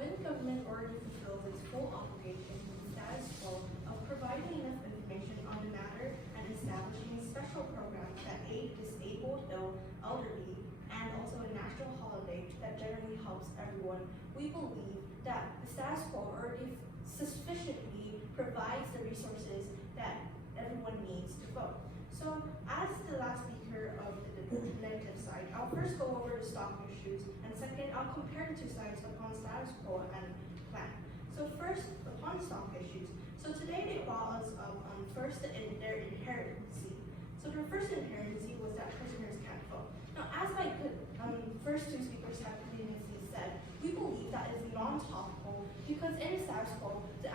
when government already fulfills its full obligation to the status quo of providing enough information on the matter and establishing special programs that aid disabled, ill, elderly, and also a national holiday that generally helps everyone, we believe that the status quo already sufficiently provides the resources that everyone needs to vote. So as the last speaker of the negative side, I'll first go over the stock issues, and second, I'll compare the two sides upon status quo and plan. So first, upon stock issues. So today they brought us up on first their inherency. So their first inherency was that prisoners can't vote. Now, as my first two speakers have previously said, we believe that is non-topical because in the status quo, the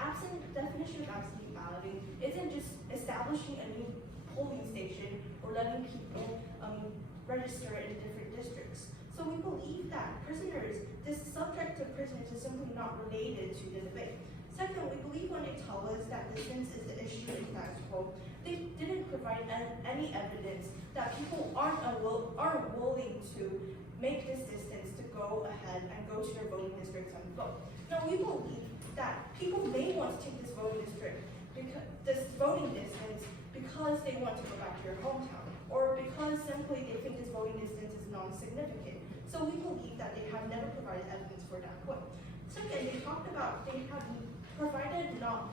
definition of absentee balloting isn't just establishing a new polling station or letting people register in different districts. So we believe that this subject of prisoners is simply not related to the debate. Second, we believe when they tell us that distance is the issue in status quo, they didn't provide any evidence that people aren't willing to make this distance to go ahead and go to their voting districts and vote. Now, we believe that people may want to take this voting distance because they want to go back to their hometown, or because simply they think this voting distance is non-significant. So we believe that they have never provided evidence for that point. Second, they talked about they have provided no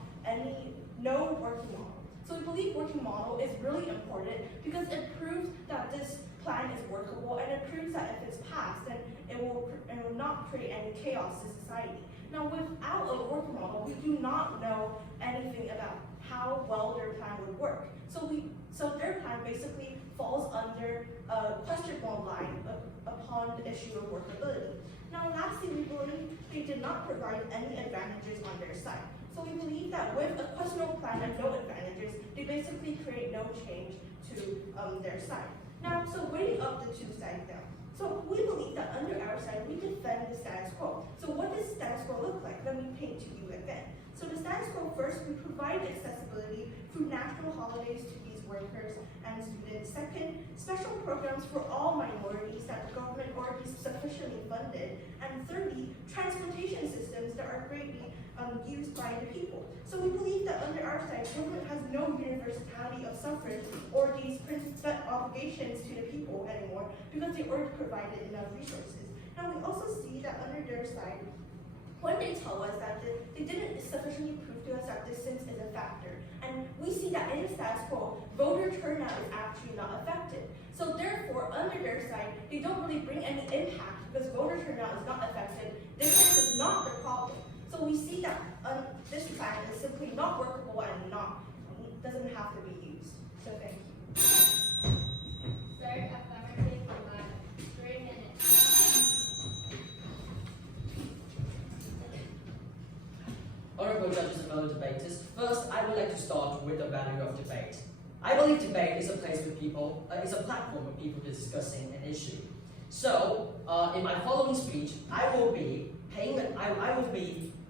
working model. So we believe working model is really important because it proves that this plan is workable, and it proves that if it's passed, then it will not create any chaos to society. Now, without a working model, we do not know anything about how well their plan would work. So their plan basically falls under a questionable line upon the issue of workability. Now, lastly, we believe they did not provide any advantages on their side. So we believe that with a questionable plan and no advantages, they basically create no change to their side. Now, so weighing up the two sides now. So we believe that under our side, we defend the status quo. So what does status quo look like? Let me paint to you again. So the status quo, first, we provide accessibility through national holidays to these workers and students. Second, special programs for all minorities that the government already sufficiently funded. And thirdly, transportation systems that are greatly used by the people. So we believe that under our side, government has no universality of suffrage or these obligations to the people anymore because they already provided enough resources. Now we also see that under their side, when they tell us that they didn't sufficiently prove to us that distance is a factor, and we see that in the status quo, voter turnout is actually not affected. So therefore, under their side, they don't really bring any impact because voter turnout is not affected. Distance is not the problem. So we see that this plan is simply not workable and doesn't have to be used. So thank you. Third affirmative remark, 3 minutes. Honorable judges and fellow debaters, first I would like to start with the value of debate. I believe debate is a place where people, is a platform where people are discussing an issue. So, in my following speech, I will be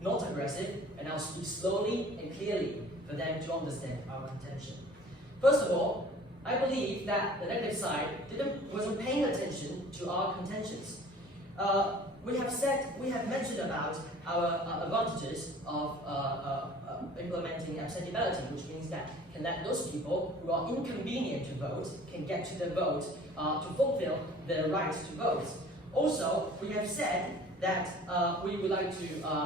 not aggressive, and I'll speak slowly and clearly for them to understand our contention. First of all, I believe that the negative side wasn't paying attention to our contentions. We have mentioned about our advantages of implementing absentee balloting, which means that can let those people who are inconvenient to vote can get to the vote to fulfill their right to vote. Also, we have said that we would like to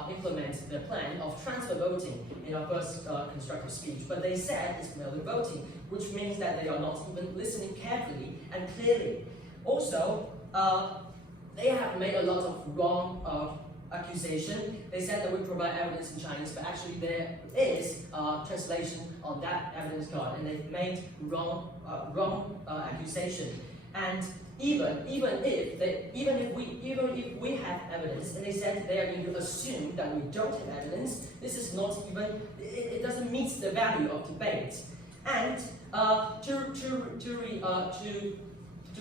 implement the plan of transfer voting in our first constructive speech, but they said it's merely voting, which means that they are not even listening carefully and clearly. Also, they have made a lot of wrong accusation. They said that we provide evidence in Chinese, but actually there is translation on that evidence card, and they've made wrong accusation. And even if we have evidence, and they said they are going to assume that we don't have evidence, this is not even, it doesn't meet the value of debate. And to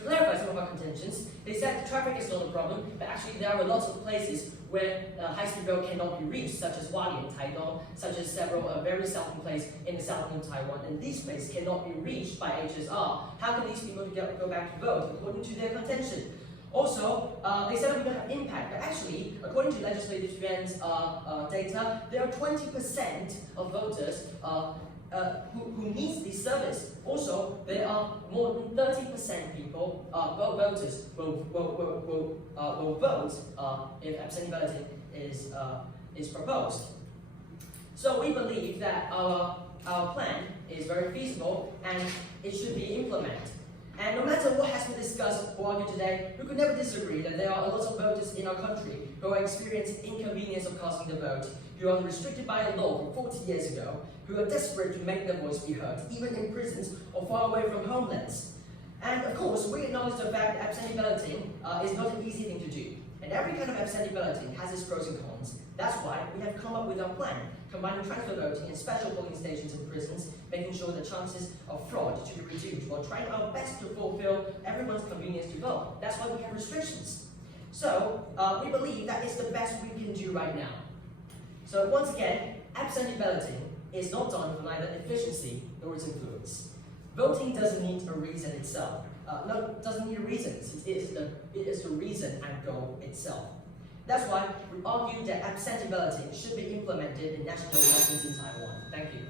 clarify some of our contentions, they said traffic is not a problem, but actually there are lots of places where high-speed rail cannot be reached, such as Hualien, Taidong, such as several very southern places in the southern Taiwan, and these places cannot be reached by HSR. How can these people go back to vote according to their contention? Also, they said it would have impact, but actually, according to Legislative Strand's data, there are 20% of voters who needs this service. Also, there are more than 30% people, voters will vote if absentee balloting is proposed. So we believe that our plan is very feasible and it should be implemented. And no matter what has been discussed or argued today, we could never disagree that there are a lot of voters in our country who are experiencing inconvenience of casting the vote, who are restricted by a law from 40 years ago, who are desperate to make their voice be heard, even in prisons or far away from homelands. And of course, we acknowledge the fact that absentee balloting is not an easy thing to do. And every kind of absentee balloting has its pros and cons. That's why we have come up with our plan, combining transfer voting and special polling stations in prisons, making sure the chances of fraud to be reduced, while trying our best to fulfill everyone's convenience to vote. That's why we have restrictions. So, we believe that is the best we can do right now. So once again, absentee balloting is not done for neither efficiency nor its influence. Voting doesn't need a reason itself. Doesn't need a reason. It is the reason and goal itself. That's why we argue that absentee balloting should be implemented in national elections in Taiwan. Thank you.